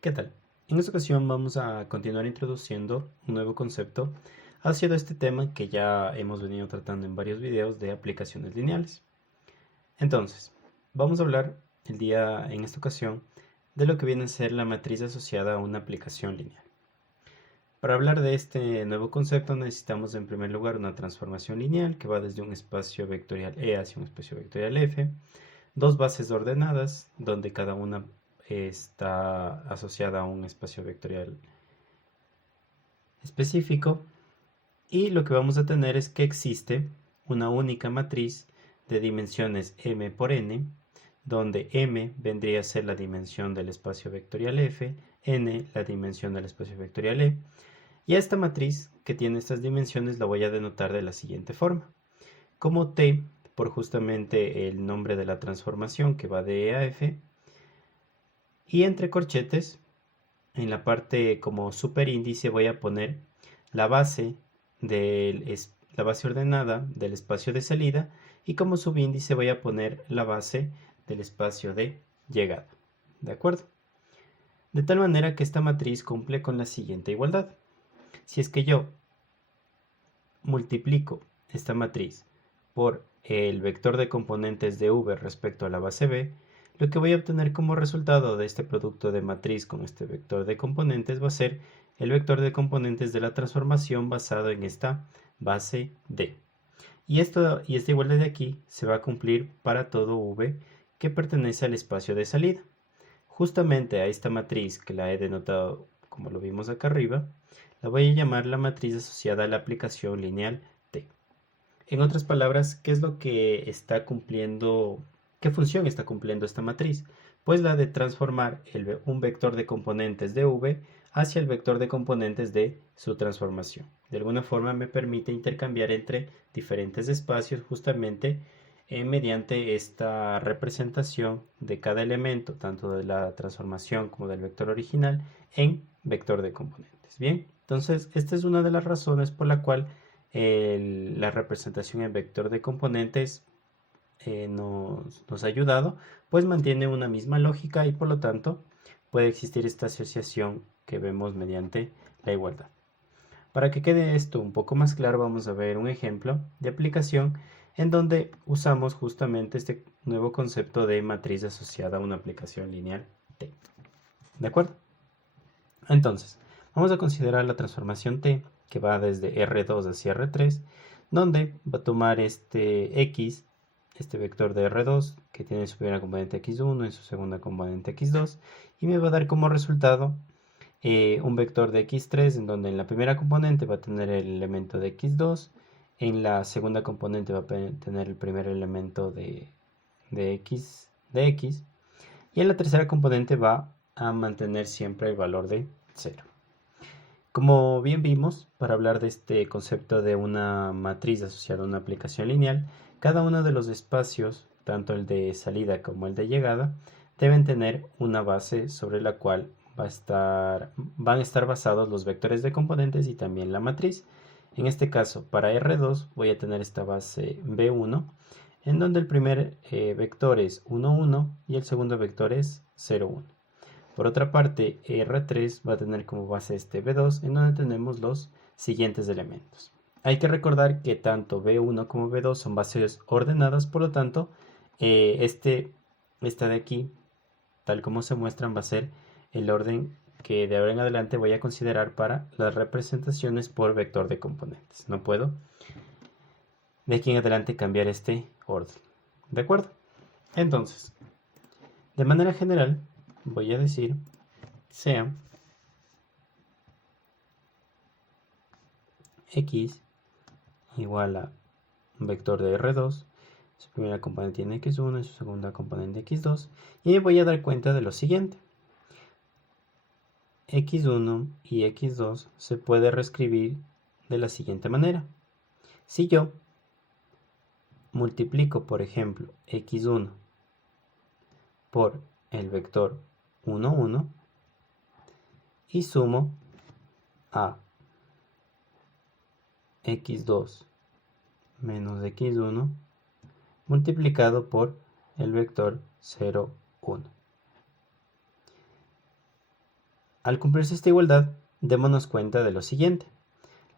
¿Qué tal? En esta ocasión vamos a continuar introduciendo un nuevo concepto hacia este tema que ya hemos venido tratando en varios videos de aplicaciones lineales. Entonces, vamos a hablar en esta ocasión de lo que viene a ser la matriz asociada a una aplicación lineal. Para hablar de este nuevo concepto necesitamos en primer lugar una transformación lineal que va desde un espacio vectorial E hacia un espacio vectorial F, dos bases ordenadas donde cada una está asociada a un espacio vectorial específico, y lo que vamos a tener es que existe una única matriz de dimensiones m por n, donde m vendría a ser la dimensión del espacio vectorial f, n la dimensión del espacio vectorial e, y a esta matriz que tiene estas dimensiones la voy a denotar de la siguiente forma, como t por justamente el nombre de la transformación que va de e a f, y entre corchetes en la parte como superíndice voy a poner la base la base ordenada del espacio de salida, y como subíndice voy a poner la base del espacio de llegada. ¿De acuerdo? De tal manera que esta matriz cumple con la siguiente igualdad. Si es que yo multiplico esta matriz por el vector de componentes de v respecto a la base b, lo que voy a obtener como resultado de este producto de matriz con este vector de componentes va a ser el vector de componentes de la transformación basado en esta base d. Y esta igualdad de aquí se va a cumplir para todo v que pertenece al espacio de salida. Justamente a esta matriz, que la he denotado como lo vimos acá arriba, la voy a llamar la matriz asociada a la aplicación lineal T. En otras palabras, ¿qué es lo que está cumpliendo? ¿Qué función está cumpliendo esta matriz? Pues la de transformar un vector de componentes de v hacia el vector de componentes de su transformación. De alguna forma me permite intercambiar entre diferentes espacios justamente mediante esta representación de cada elemento, tanto de la transformación como del vector original, en vector de componentes. Bien, entonces esta es una de las razones por la cual la representación en vector de componentes nos ha ayudado, pues mantiene una misma lógica y por lo tanto puede existir esta asociación que vemos mediante la igualdad. Para que quede esto un poco más claro, vamos a ver un ejemplo de aplicación en donde usamos justamente este nuevo concepto de matriz asociada a una aplicación lineal T. ¿De acuerdo? Entonces, vamos a considerar la transformación T que va desde R2 hacia R3, donde va a tomar este X, este vector de R2, que tiene su primera componente X1 y su segunda componente X2, y me va a dar como resultado un vector de X3, en donde en la primera componente va a tener el elemento de X2, en la segunda componente va a tener el primer elemento de X, y en la tercera componente va a mantener siempre el valor de 0. Como bien vimos, para hablar de este concepto de una matriz asociada a una aplicación lineal, cada uno de los espacios, tanto el de salida como el de llegada, deben tener una base sobre la cual van a estar basados los vectores de componentes y también la matriz. En este caso, para R2 voy a tener esta base B1, en donde el primer vector es 1, 1 y el segundo vector es 0, 1. Por otra parte, R3 va a tener como base este B2, en donde tenemos los siguientes elementos. Hay que recordar que tanto B1 como B2 son bases ordenadas, por lo tanto, esta de aquí, tal como se muestran, va a ser el orden que de ahora en adelante voy a considerar para las representaciones por vector de componentes. No puedo de aquí en adelante cambiar este orden. ¿De acuerdo? Entonces, de manera general, voy a decir sea x igual a un vector de R2, su primera componente tiene x1 y su segunda componente x2, y me voy a dar cuenta de lo siguiente. X1 y x2 se puede reescribir de la siguiente manera. Si yo multiplico, por ejemplo, x1 por el vector 1, 1 y sumo a x2 menos x1 multiplicado por el vector 0, 1. Al cumplirse esta igualdad, démonos cuenta de lo siguiente.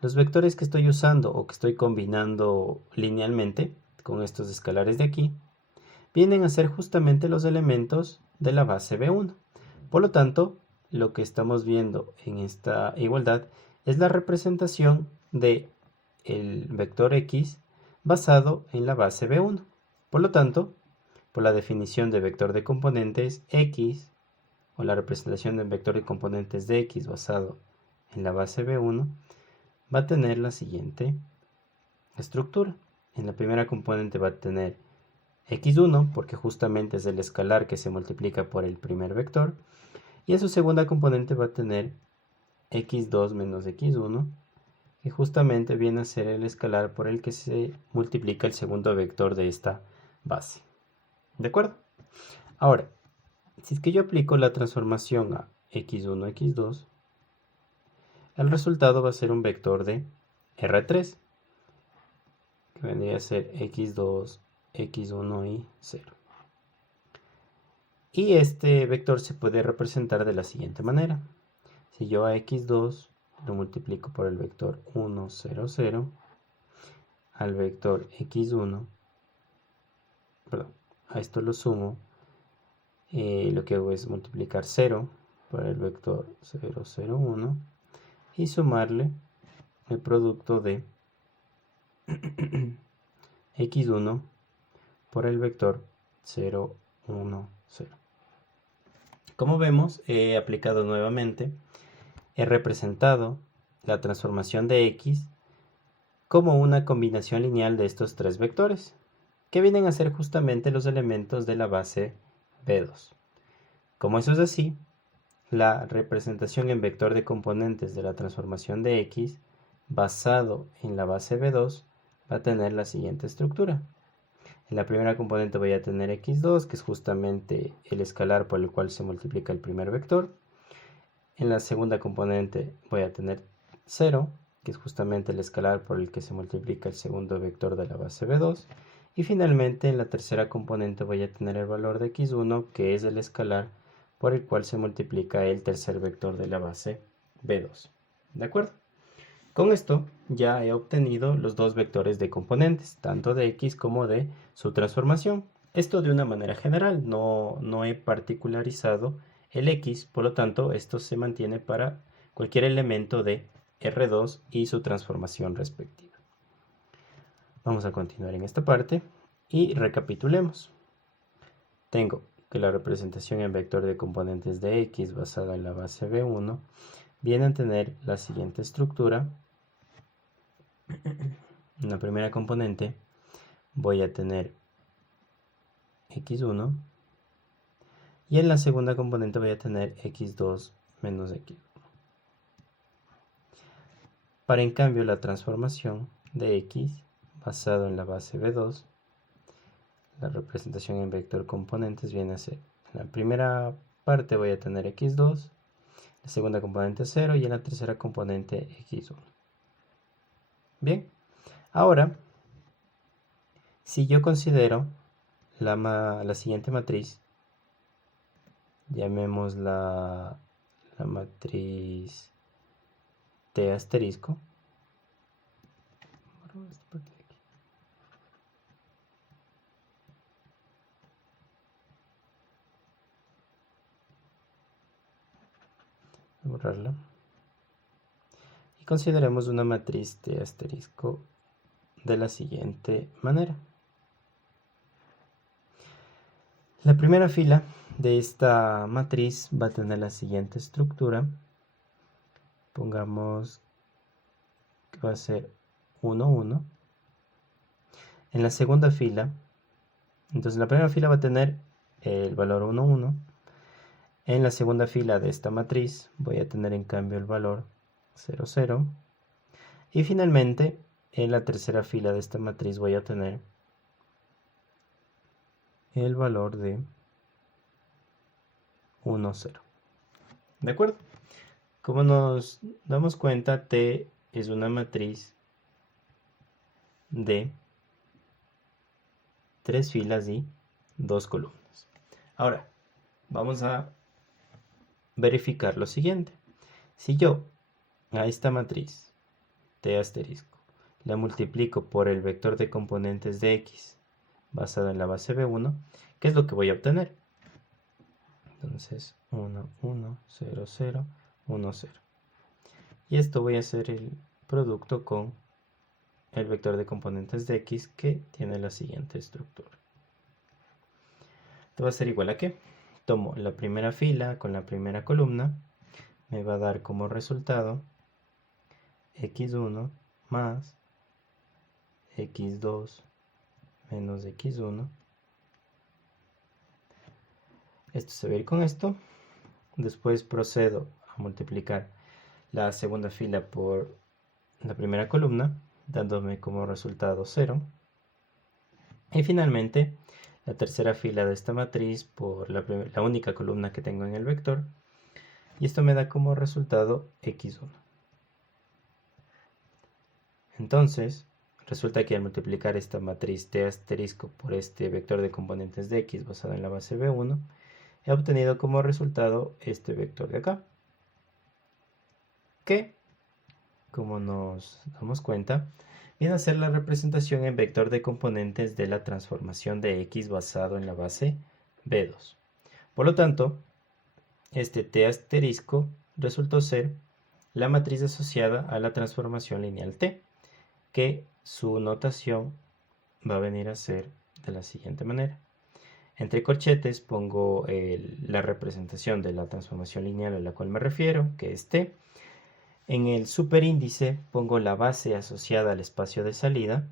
Los vectores que estoy usando o que estoy combinando linealmente con estos escalares de aquí, vienen a ser justamente los elementos de la base B1. Por lo tanto, lo que estamos viendo en esta igualdad es la representación de el vector X basado en la base B1. Por lo tanto, por la definición de vector de componentes X, o la representación del vector de componentes de X basado en la base B1, va a tener la siguiente estructura. En la primera componente va a tener x1, porque justamente es el escalar que se multiplica por el primer vector, y en su segunda componente va a tener x2 menos x1, que justamente viene a ser el escalar por el que se multiplica el segundo vector de esta base. ¿De acuerdo? Ahora, si es que yo aplico la transformación a x1, x2, el resultado va a ser un vector de R3, que vendría a ser x2, x1 y 0. Y este vector se puede representar de la siguiente manera. Si yo a x2 lo multiplico por el vector 1, 0, 0, al vector x1, perdón, a esto lo sumo, lo que hago es multiplicar 0 por el vector 0, 0, 1 y sumarle el producto de x1 por el vector 0, 1, 0. Como vemos, he aplicado nuevamente, he representado la transformación de x como una combinación lineal de estos tres vectores, que vienen a ser justamente los elementos de la base B2. Como eso es así, la representación en vector de componentes de la transformación de x basado en la base B2 va a tener la siguiente estructura. En la primera componente voy a tener x2, que es justamente el escalar por el cual se multiplica el primer vector. En la segunda componente voy a tener 0, que es justamente el escalar por el que se multiplica el segundo vector de la base B2. Y finalmente en la tercera componente voy a tener el valor de x1, que es el escalar por el cual se multiplica el tercer vector de la base B2. ¿De acuerdo? Con esto ya he obtenido los dos vectores de componentes, tanto de x como de su transformación. Esto de una manera general, no he particularizado el x, por lo tanto esto se mantiene para cualquier elemento de R2 y su transformación respectiva. Vamos a continuar en esta parte y recapitulemos. Tengo que la representación en vector de componentes de x basada en la base B1 viene a tener la siguiente estructura. En la primera componente voy a tener x1 y en la segunda componente voy a tener x2 menos x1. Para en cambio la transformación de x basado en la base B2, la representación en vector componentes viene a ser, en la primera parte voy a tener x2, la segunda componente 0 y en la tercera componente x1. Bien, ahora, si yo considero la siguiente matriz, llamémosla la matriz T asterisco, borrarla, y consideremos una matriz T asterisco de la siguiente manera. La primera fila de esta matriz va a tener la siguiente estructura. Pongamos que va a ser 1, 1. En la segunda fila, entonces la primera fila va a tener el valor 1, 1. En la segunda fila de esta matriz voy a tener en cambio el valor 0, 0. Y finalmente, en la tercera fila de esta matriz voy a tener el valor de 1, 0. ¿De acuerdo? Como nos damos cuenta, T es una matriz de 3 filas y 2 columnas. Ahora, vamos a verificar lo siguiente. Si yo a esta matriz T asterisco la multiplico por el vector de componentes de X basado en la base B1, ¿qué es lo que voy a obtener? Entonces 1, 1, 0, 0, 1, 0. Y esto voy a hacer el producto con el vector de componentes de X que tiene la siguiente estructura. Esto va a ser igual a que tomo la primera fila con la primera columna, me va a dar como resultado x1 más x2 menos x1. Esto se va a ir con esto. Después procedo a multiplicar la segunda fila por la primera columna, dándome como resultado 0. Y finalmente la tercera fila de esta matriz por la única columna que tengo en el vector. Y esto me da como resultado x1. Entonces, resulta que al multiplicar esta matriz T asterisco por este vector de componentes de X basado en la base B1, he obtenido como resultado este vector de acá, que, como nos damos cuenta, viene a ser la representación en vector de componentes de la transformación de X basado en la base B2. Por lo tanto, este T asterisco resultó ser la matriz asociada a la transformación lineal T, que su notación va a venir a ser de la siguiente manera. Entre corchetes pongo la representación de la transformación lineal a la cual me refiero, que es T. En el superíndice pongo la base asociada al espacio de salida,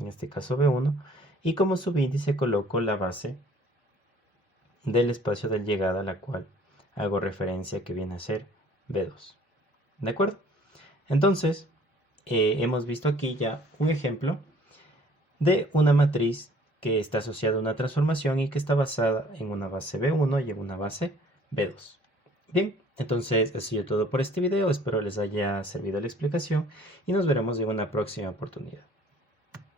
en este caso B1, y como subíndice coloco la base del espacio de llegada a la cual hago referencia, que viene a ser B2. ¿De acuerdo? Entonces, hemos visto aquí ya un ejemplo de una matriz que está asociada a una transformación y que está basada en una base B1 y en una base B2. Bien, entonces eso ha sido todo por este video, espero les haya servido la explicación y nos veremos en una próxima oportunidad.